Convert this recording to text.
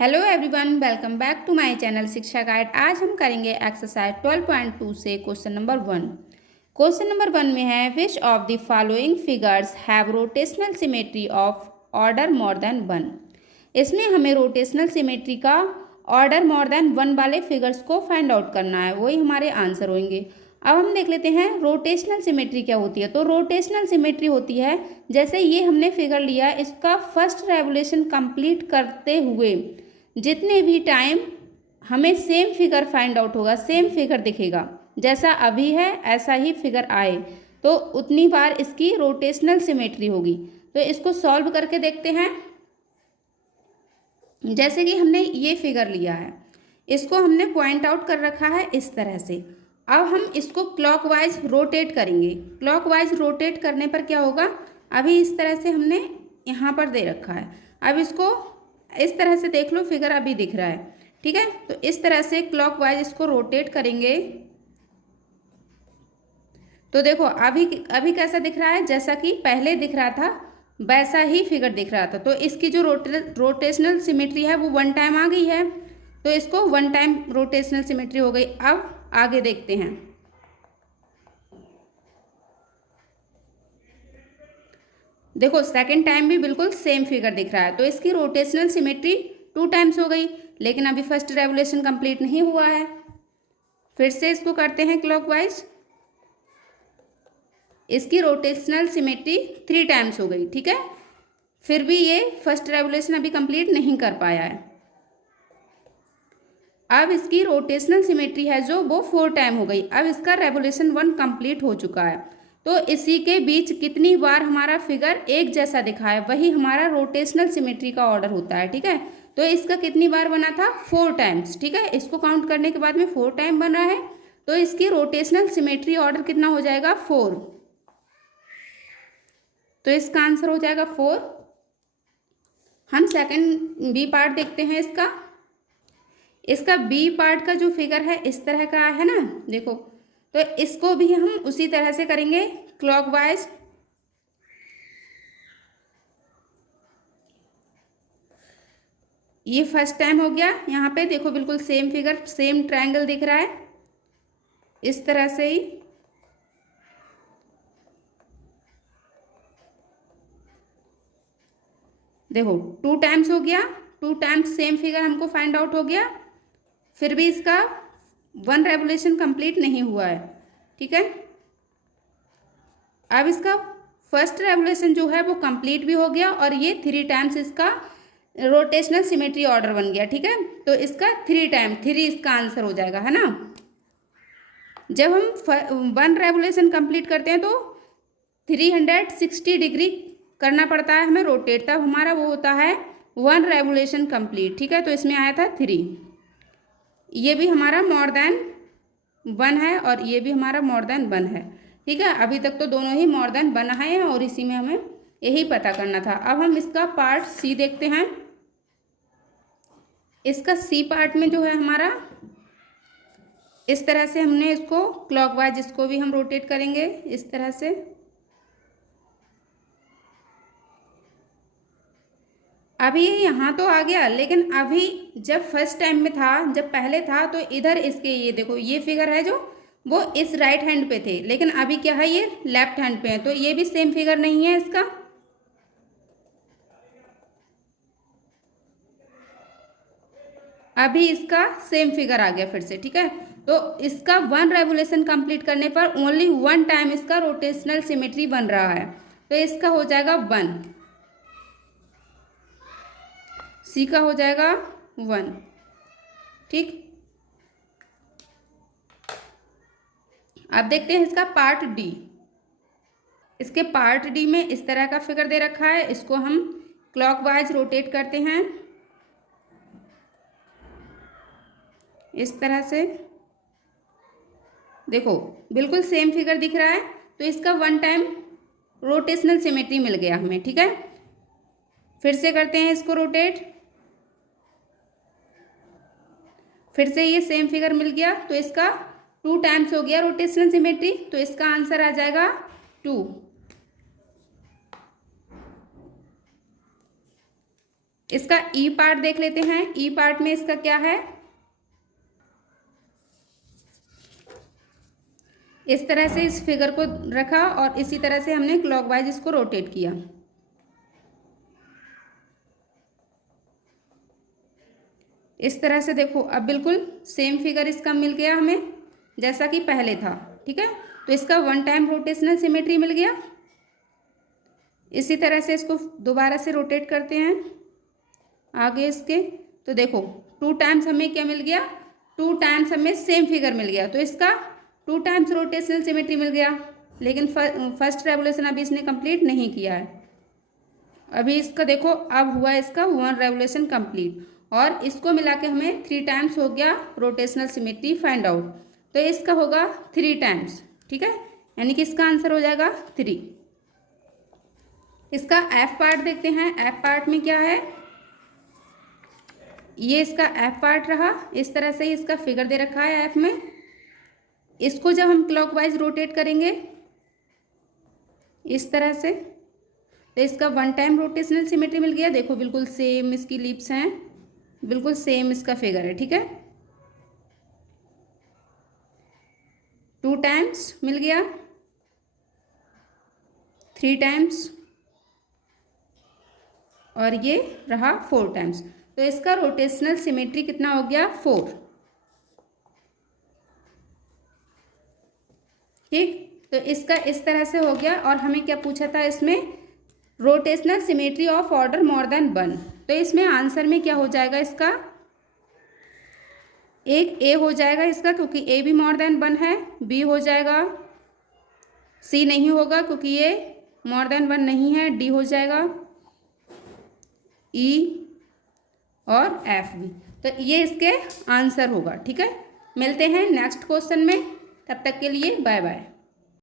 Hello everyone, welcome back to my channel Shiksha guide. आज हम करेंगे एक्सरसाइज 12.2 से क्वेश्चन नंबर 1। क्वेश्चन नंबर 1 में है which of the following figures have rotational symmetry of order more than 1। इसमें हमें rotational symmetry का ऑर्डर मोर देन 1 वाले फिगर्स को फाइंड आउट करना है, वही हमारे आंसर होंगे। अब हम देख लेते हैं रोटेशनल सिमेट्री क्या होती है। तो रोटेशनल सिमेट्री होती है, जैसे ये हमने फिगर लिया, इसका फर्स्ट रेवोल्यूशन कंप्लीट करते हुए जितने भी टाइम हमें सेम फिगर फाइंड आउट होगा, सेम फिगर दिखेगा, जैसा अभी है ऐसा ही फिगर आए तो उतनी बार इसकी रोटेशनल सिमेट्री होगी। तो इसको सॉल्व करके देखते हैं। जैसे कि हमने ये फिगर लिया है, इसको हमने पॉइंट आउट कर रखा है इस तरह से। अब हम इसको क्लॉकवाइज रोटेट करेंगे। क्लॉकवाइज रोटेट करने पर क्या होगा, अभी इस तरह से हमने यहाँ पर दे रखा है, अब इसको इस तरह से देख लो, फिगर अभी दिख रहा है, ठीक है। तो इस तरह से क्लॉकवाइज इसको रोटेट करेंगे तो देखो अभी अभी कैसा दिख रहा है, जैसा कि पहले दिख रहा था वैसा ही फिगर दिख रहा था। तो इसकी जो रोटेशनल सिमेट्री है वो 1 टाइम आ गई है, तो इसको 1 टाइम रोटेशनल सिमेट्री हो गई। अब आगे देखते हैं। देखो सेकंड टाइम भी बिल्कुल सेम फिगर दिख रहा है, तो इसकी रोटेशनल सिमेट्री 2 टाइम्स हो गई, लेकिन अभी फर्स्ट रेवोल्यूशन कंप्लीट नहीं हुआ है। फिर से इसको करते हैं क्लॉकवाइज, इसकी रोटेशनल सिमेट्री 3 टाइम्स हो गई, ठीक है। फिर भी ये फर्स्ट रेवोल्यूशन अभी कंप्लीट नहीं कर पाया है। अब इसकी रोटेशनल सिमेट्री है जो वो 4 टाइम हो गई। अब इसका रेवोल्यूशन 1 कंप्लीट हो चुका है, तो इसी के बीच कितनी बार हमारा फिगर एक जैसा दिखा है, वही हमारा रोटेशनल सिमेट्री का ऑर्डर होता है, ठीक है। तो इसका कितनी बार बना था, 4 टाइम्स, ठीक है। इसको काउंट करने के बाद में 4 टाइम बन रहा है, तो इसकी रोटेशनल सिमेट्री ऑर्डर कितना हो जाएगा, 4। तो इसका आंसर हो जाएगा 4। हम सेकंड बी पार्ट देखते हैं इसका। इसका बी पार्ट का जो फिगर है इस तरह का है ना, देखो। तो इसको भी हम उसी तरह से करेंगे क्लॉकवाइज। ये फर्स्ट टाइम हो गया, यहाँ पे देखो बिल्कुल सेम फिगर, सेम ट्रायंगल दिख रहा है इस तरह से ही। देखो 2 टाइम्स हो गया, 2 टाइम्स सेम फिगर हमको फाइंड आउट हो गया। फिर भी इसका 1 रेवोल्यूशन कंप्लीट नहीं हुआ है, ठीक है। अब इसका फर्स्ट रेवोल्यूशन जो है वो कंप्लीट भी हो गया और ये 3 टाइम्स इसका रोटेशनल सिमेट्री ऑर्डर बन गया, ठीक है। तो इसका 3 टाइम, 3 इसका आंसर हो जाएगा, है ना। जब हम 1 रेवोल्यूशन कंप्लीट करते हैं तो 360 डिग्री करना पड़ता है हमें रोटेट, तब हमारा वो होता है 1 रेवोल्यूशन कंप्लीट, ठीक है। तो इसमें आया था 3। ये भी हमारा मोर देन 1 है और ये भी हमारा मोर देन 1 है, ठीक है। अभी तक तो दोनों ही मोर देन 1 है और इसी में हमें यही पता करना था। अब हम इसका पार्ट सी देखते हैं। इसका सी पार्ट में जो है हमारा इस तरह से हमने इसको क्लॉकवाइज, इसको भी हम रोटेट करेंगे इस तरह से। अभी ये यहाँ तो आ गया, लेकिन अभी जब फर्स्ट टाइम में था, जब पहले था, तो इधर इसके ये देखो ये फिगर है जो वो इस राइट हैंड पे थे, लेकिन अभी क्या है ये लेफ्ट हैंड पे है, तो ये भी सेम फिगर नहीं है इसका। अभी इसका सेम फिगर आ गया फिर से, ठीक है। तो इसका 1 रेवोल्यूशन कंप्लीट करने पर ओनली 1 टाइम इसका रोटेशनल सिमेट्री बन रहा है, तो इसका हो जाएगा 1, सी का हो जाएगा 1, ठीक। अब देखते हैं इसका पार्ट डी। इसके पार्ट डी में इस तरह का फिगर दे रखा है, इसको हम क्लॉकवाइज रोटेट करते हैं इस तरह से। देखो बिल्कुल सेम फिगर दिख रहा है, तो इसका 1 टाइम रोटेशनल सिमेट्री मिल गया हमें, ठीक है। फिर से करते हैं इसको रोटेट, फिर से ये सेम फिगर मिल गया, तो इसका 2 टाइम्स हो गया रोटेशनल सिमेट्री, तो इसका आंसर आ जाएगा 2। इसका ई पार्ट देख लेते हैं। ई पार्ट में इसका क्या है, इस तरह से इस फिगर को रखा और इसी तरह से हमने क्लॉकवाइज इसको रोटेट किया। इस तरह से देखो, अब बिल्कुल सेम फिगर इसका मिल गया हमें जैसा कि पहले था। ठीक है, तो इसका वन टाइम रोटेशनल सिमेट्री मिल गया। इसी तरह से इसको दोबारा से रोटेट करते हैं आगे इसके, तो देखो 2 टाइम्स हमें क्या मिल गया, 2 टाइम्स हमें सेम फिगर मिल गया। तो इसका 2 टाइम्स रोटेशनल सिमेट्री मिल गया। लेकिन फर्स्ट रेवोल्यूशन अभी इसने कंप्लीट नहीं किया है। अभी इसका देखो, अब हुआ इसका 1 रेवोल्यूशन कंप्लीट और इसको मिला के हमें 3 टाइम्स हो गया रोटेशनल सिमेट्री फाइंड आउट। तो इसका होगा 3 टाइम्स। ठीक है, यानी कि इसका आंसर हो जाएगा 3। इसका एफ पार्ट देखते हैं। एफ पार्ट में क्या है, ये इसका एफ पार्ट रहा। इस तरह से ही इसका फिगर दे रखा है एफ में। इसको जब हम क्लॉकवाइज रोटेट करेंगे इस तरह से, तो इसका 1 टाइम रोटेशनल सिमेट्री मिल गया। देखो बिल्कुल सेम इसकी लिप्स हैं, बिल्कुल सेम इसका फिगर है। ठीक है, 2 टाइम्स मिल गया, 3 टाइम्स और ये रहा 4 टाइम्स। तो इसका रोटेशनल सिमेट्री कितना हो गया, 4। ठीक, तो इसका इस तरह से हो गया। और हमें क्या पूछा था इसमें, rotational symmetry of order more than 1। तो इसमें आंसर में क्या हो जाएगा, इसका एक ए हो जाएगा इसका, क्योंकि ए भी मोर देन 1 है। बी हो जाएगा, सी नहीं होगा क्योंकि ये मोर देन 1 नहीं है। डी हो जाएगा, ई और एफ भी। तो ये इसके आंसर होगा। ठीक है, मिलते हैं नेक्स्ट क्वेश्चन में, तब तक के लिए बाय बाय।